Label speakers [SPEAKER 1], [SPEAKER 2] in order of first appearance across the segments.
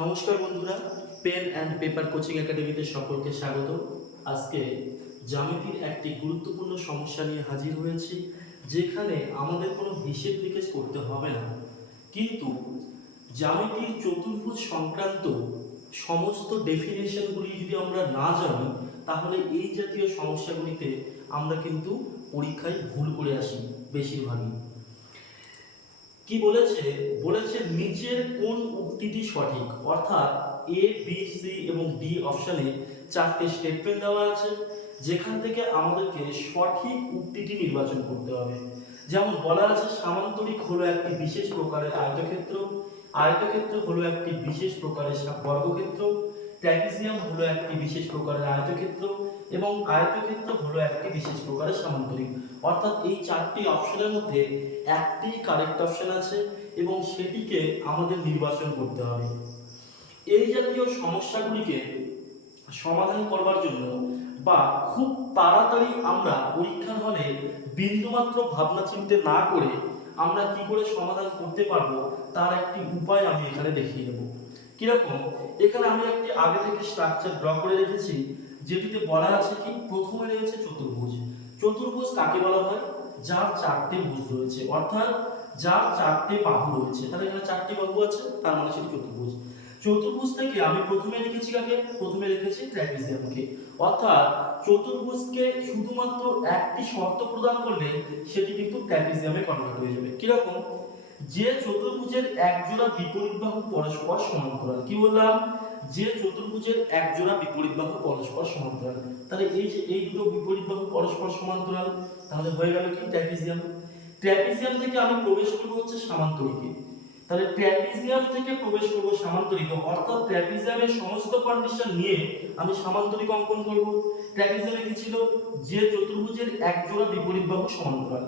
[SPEAKER 1] নমস্কার বন্ধুরা, pen and paper coaching একাডেমিতে সকলকে স্বাগত। আজকে জ্যামিতির একটি গুরুত্বপূর্ণ সমস্যা নিয়ে হাজির হয়েছি, যেখানে আমাদের কোনো হিসেব নিকেশ করতে হবে না। কিন্তু জ্যামিতির চতুর্ভুজ সংক্রান্ত সমস্ত ডেফিনেশনগুলি যদি আমরা না জানি, তাহলে এই জাতীয় সমস্যাগুলিতে আমরা কিন্তু পরীক্ষায় ভুল করে আসি, বেশিরভাগই। কি বলেছে? বলেছে নিচের কোন উক্তিটি সঠিক? অর্থাৎ এ বি সি এবং ডি অপশনে চারটে স্টেটমেন্ট দেওয়া আছে, যেখান থেকে আমাদেরকে সঠিক উক্তিটি নির্বাচন করতে হবে। যেমন বলা আছে, সামান্তরিক হলো একটি বিশেষ প্রকারের আয়তক্ষেত্র। আয়তক্ষেত্র হলো একটি বিশেষ প্রকারের বর্গক্ষেত্র। ট্র্যাপিজিয়াম হলো একটি বিশেষ প্রকারের আয়তক্ষেত্র এবং আয়তক্ষেত্র হলো একটি বিশেষ প্রকারের সামান্তরিক অর্থাৎ এই চারটি অপশনের মধ্যে একটি কারেক্ট অপশন আছে এবং সেটিকে আমাদের নির্বাচন করতে হবে। এই জাতীয় সমস্যাগুলিকে সমাধান করবার জন্য বা খুব তাড়াতাড়ি আমরা পরীক্ষার হলে বিন্দুমাত্র ভাবনা চিন্তে না করে আমরা কি করে সমাধান করতে পারব তার একটি উপায় আমি এখানে দেখিয়ে দেবো। কীরকম? এখানে আমি একটি আগে থেকে স্ট্রাকচার ড্র করে রেখেছি, যেটিতে বলা আছে কি, প্রথমে রয়েছে চতুর্ভুজ। চতুর্ভুজ কাকে বলা হয়? যার চারটে ভুজ রয়েছে। অর্থাৎ যার চারটে বাহু রয়েছে। তাহলে এখানে চারটি বাহু আছে, তার মানে সেটি চতুর্ভুজ। চতুর্ভুজ থেকে আমি প্রথমে লিখেছি কাকে? প্রথমে লিখেছি ট্র্যাপিজিয়ামকে। অর্থাৎ চতুর্ভুজকে শুধুমাত্র একটি শর্ত প্রদান করলে সেটি কিন্তু ট্র্যাপিজিয়ামে কনভার্ট হয়ে যাবে। কীরকম? যে চতুর্ভুজের এক জোড়া বিপরীত বাহু পরস্পর সমান্তরাল। কি বললাম? যে চতুর্ভুজের এক জোড়া বিপরীত বাহু পরস্পর সমান্তরাল। তাহলে এই যে, এই দুটো বিপরীত বাহু পরস্পর সমান্তরাল, তাহলে হয়ে গেল কি? ট্র্যাপিজিয়াম। ট্র্যাপিজিয়াম থেকে আমি প্রবেশ করব হচ্ছে সামান্তরিকে। তাহলে ট্র্যাপিজিয়াম থেকে প্রবেশ করব সামান্তরিকে, অর্থাৎ ট্র্যাপিজিয়ামের সমস্ত কন্ডিশন নিয়ে আমি সামান্তরিক অঙ্কন করব। ট্র্যাপিজিয়ামে কি ছিল? যে চতুর্ভুজের এক জোড়া বিপরীত বাহু সমান্তরাল।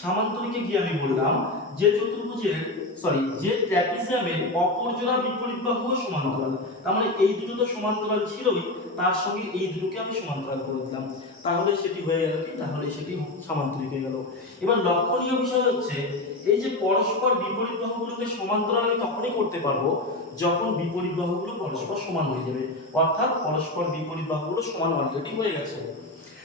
[SPEAKER 1] সামান্তরিকে গিয়ে আমি বললাম, যে চতুর্ভুজের সরি যে ট্র্যাপিজিয়ামের অপর জোড়া বিপরীত বাহুও সমান্তরাল। তার মানে এই দুটো তো সমান্তরাল ছিলই, তার সঙ্গে এই দুটোকে আমি সমান্তরাল করে দিলাম। তাহলে সেটি হয়ে গেল কি? তাহলে সেটি সামান্তরিক হয়ে গেল। এবার লক্ষণীয় বিষয় হচ্ছে, এই যে পরস্পর বিপরীত বাহুগুলোকে সমান্তরাল আমি তখনই করতে পারব যখন বিপরীত বাহুগুলো পরস্পর সমান হয়ে যাবে। অর্থাৎ পরস্পর বিপরীত বাহুগুলো সমান অলরেডি হয়ে গেছে।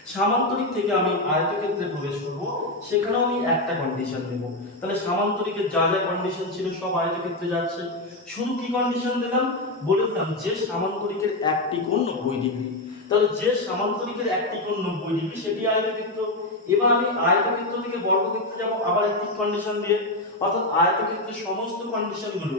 [SPEAKER 1] সামান্তরিক থেকে আমি আয়তক্ষেত্রে প্রবেশ করব, সেখানেও আমি একটা কন্ডিশন দেব। তাহলে সামান্তরিকের যা যা কন্ডিশন ছিল সব আয়তক্ষেত্রে যাচ্ছে। শুধু কি কন্ডিশন দিলাম? বলে দিলাম যে সামান্তরিকের একটি কোণ নব্বই ডিগ্রি। তাহলে যে সামান্তরিকের একটি কোণ নব্বই ডিগ্রি, সেটি আয়তক্ষেত্র। এবার আমি আয়তক্ষেত্র থেকে বর্গক্ষেত্রে যাব আবার একটি কন্ডিশন দিয়ে। অর্থাৎ আয়তক্ষেত্রের সমস্ত কন্ডিশনগুলো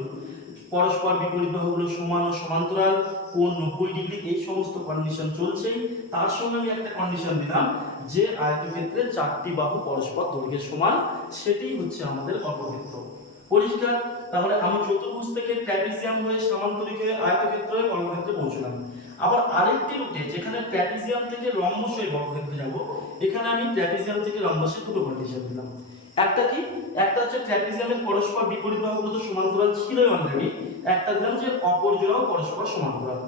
[SPEAKER 1] পরস্পর বিপরীত বাহুগুলো সমান ও সমান্তরাল, কোণ নব্বই ডিগ্রি, এই সমস্ত কন্ডিশন চলছেই। তার সঙ্গে আমি একটা কন্ডিশন দিলাম যে আয়তক্ষেত্রের চারটি বাহু পরস্পর দৈর্ঘ্যের সমান, সেটাই হচ্ছে আমাদের বর্গক্ষেত্র। পরিষ্কার? তাহলে আমি চতুর্ভুজ থেকে ট্র্যাপিজিয়াম হয়ে সামান্তরিক হয়ে আয়তক্ষেত্র হয়ে পৌঁছলাম। আবার আরেকটি রুটে, যেখানে ট্র্যাপিজিয়াম থেকে রম্বস হয়ে বর্গক্ষেত্রে যাব, এখানে আমি ট্র্যাপিজিয়াম থেকে রম্বসের দুটো কন্ডিশন দিলাম। একটা কি? একটা হচ্ছে ট্র্যাপিজিয়ামের পরস্পর বিপরীত বাহুগুলো তো সমান্তরাল ছিলই অলরেডি একটা দিলাম যে অপর জোড়াও পরস্পর সমান্তরাল।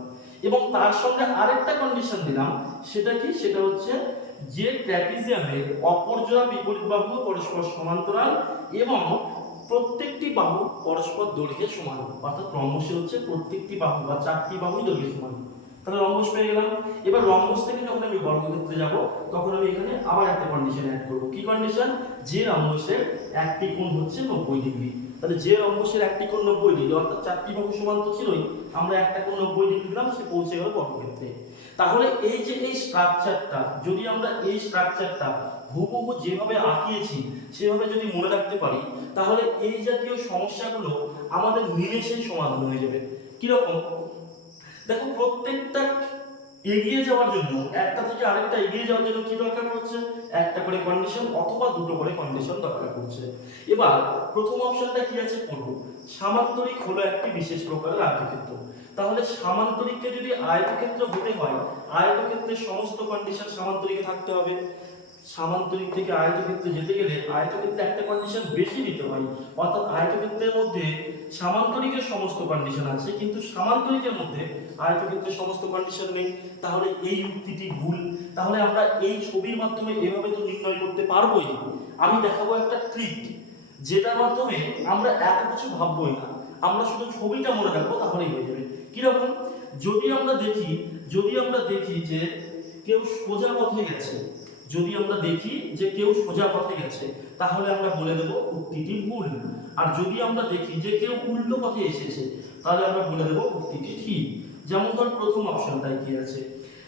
[SPEAKER 1] এবং তার সঙ্গে আরেকটা কন্ডিশন দিলাম, সেটা কি? সেটা হচ্ছে যে ট্র্যাপিজিয়ামের অপর জোড়া বিপরীত বাহু পরস্পর সমান্তরাল এবং প্রত্যেকটি বাহু পরস্পর দৈর্ঘ্যে সমান, অর্থাৎ রম্বসে হচ্ছে প্রত্যেকটি বাহু বা চারটি বাহুই দৈর্ঘ্যে সমান। তাহলে রম্বস পেয়ে গেলাম। এবার রম্বস থেকে যখন আমি বর্গক্ষেত্রে যাব, তখন আমি এখানে আবার একটা কন্ডিশন অ্যাড করব। কি কন্ডিশন যে রম্বসের একটি কোণ হচ্ছে নব্বই ডিগ্রি তাহলে যে রম্বসের একটি কোণ নব্বই ডিগ্রি অর্থাৎ চারটি বাহু সমান তো ছিলই, আমরা একটা কোণ নব্বই ডিগ্রি দিলাম সে পৌঁছে গেল বর্গক্ষেত্রে। তাহলে এই যে এই স্ট্রাকচারটা যদি আমরা এই স্ট্রাকচারটা হুবহু যেভাবে আঁকিয়েছি, সেভাবে যদি মনে রাখতে পারি, তাহলে এই জাতীয় সমস্যাগুলো আমাদের নিমেষেই সমাধান হয়ে যাবে। কীরকম? দেখো, প্রত্যেকটা এগিয়ে যাওয়ার জন্য, একটা থেকে আরেকটা এগিয়ে যাওয়ার জন্য কি দরকার পড়ছে? একটা করে কন্ডিশন অথবা দুটো করে কন্ডিশন দরকার পড়ছে। এবার, প্রথম অপশনটা কি আছে পড়ব সামান্তরিক হলো একটি বিশেষ প্রকারের আয়তক্ষেত্র। তাহলে সামান্তরিককে যদি আয়তক্ষেত্র হতে হয় আয়তক্ষেত্রের সমস্ত কন্ডিশন সামান্তরিকে থাকতে হবে। সামান্তরিক থেকে আয়তক্ষেত্রে যেতে গেলে আয়তক্ষেত্রে একটা কন্ডিশন বেশি নিতে হয়। অর্থাৎ আয়তক্ষেত্রের মধ্যে সামান্তরিকের সমস্ত কন্ডিশন আছে, কিন্তু সামান্তরিকের মধ্যে আয়তক্ষেত্রের সমস্ত কন্ডিশন নেই, তাহলে এই যুক্তিটি ভুল। তাহলে আমরা এই ছবির মাধ্যমে এভাবে তো নির্ণয় করতে পারবোই। আমি দেখাবো একটা ট্রিক যেটার মাধ্যমে আমরা এত কিছু ভাববোই না। আমরা শুধু ছবিটা মনে রাখব, তাহলেই হয়ে যাবে। কীরকম? যদি আমরা দেখি, যদি আমরা দেখি যে কেউ সোজা পথে গেছে, যদি আমরা দেখি যে কেউ সোজা পথে গেছে, তাহলে আমরা বলে দেবো উক্তিটি ভুল। আর যদি আমরা দেখি যে কেউ উল্টো পথে এসেছে, তাহলে আমরা বলে দেবো উক্তিটি ঠিক। যেমন ধর প্রথম অপশনটায় কি আছে?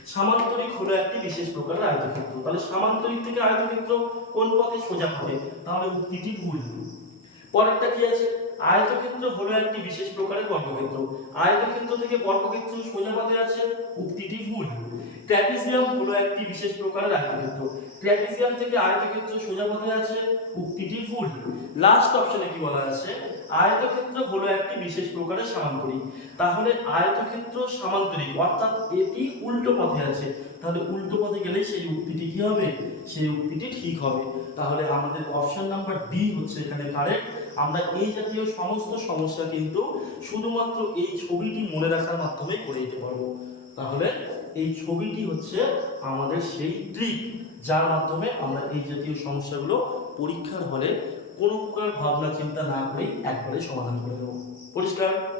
[SPEAKER 1] সামান্তরিক হলো একটি বিশেষ প্রকারের আয়তক্ষেত্র। তাহলে সামান্তরিক থেকে আয়তক্ষেত্র কোন পথে সোজা পথে তাহলে উক্তিটি ভুল। পরেরটা কি আছে? আয়তক্ষেত্র হলো একটি বিশেষ প্রকারের বর্গক্ষেত্র। আয়তক্ষেত্র থেকে বর্গক্ষেত্র সোজা পথে আছে, উক্তিটি ভুল। ট্র্যাপিজিয়াম হলো একটি বিশেষ প্রকারের আয়তক্ষেত্র। ট্র্যাপিজিয়াম থেকে আয়তক্ষেত্র সোজা পথে আছে, উক্তিটি ভুল। লাস্ট অপশনে কি বলা আছে? আয়তক্ষেত্র হলো একটি বিশেষ প্রকারের সামান্তরিক তাহলে আয়তক্ষেত্র সামান্তরিক অর্থাৎ এটি উল্টো পথে আছে। তাহলে উল্টো পথে গেলে সেই উক্তিটি কি হবে? সেই উক্তিটি ঠিক হবে। তাহলে আমাদের অপশন নাম্বার ডি হচ্ছে এখানে কারেক্ট আমরা এই জাতীয় সমস্ত সমস্যা কিন্তু শুধুমাত্র এই ছবিটি মনে রাখার মাধ্যমে করে দিতে পারব। তাহলে এই ছবিটি হচ্ছে আমাদের সেই ট্রিক যার মাধ্যমে আমরা এই জাতীয় সমস্যাগুলো পরীক্ষার হলে কোনো প্রকার ভাবনা চিন্তা না করে একবারে সমাধান করে দেবো। পরিষ্কার?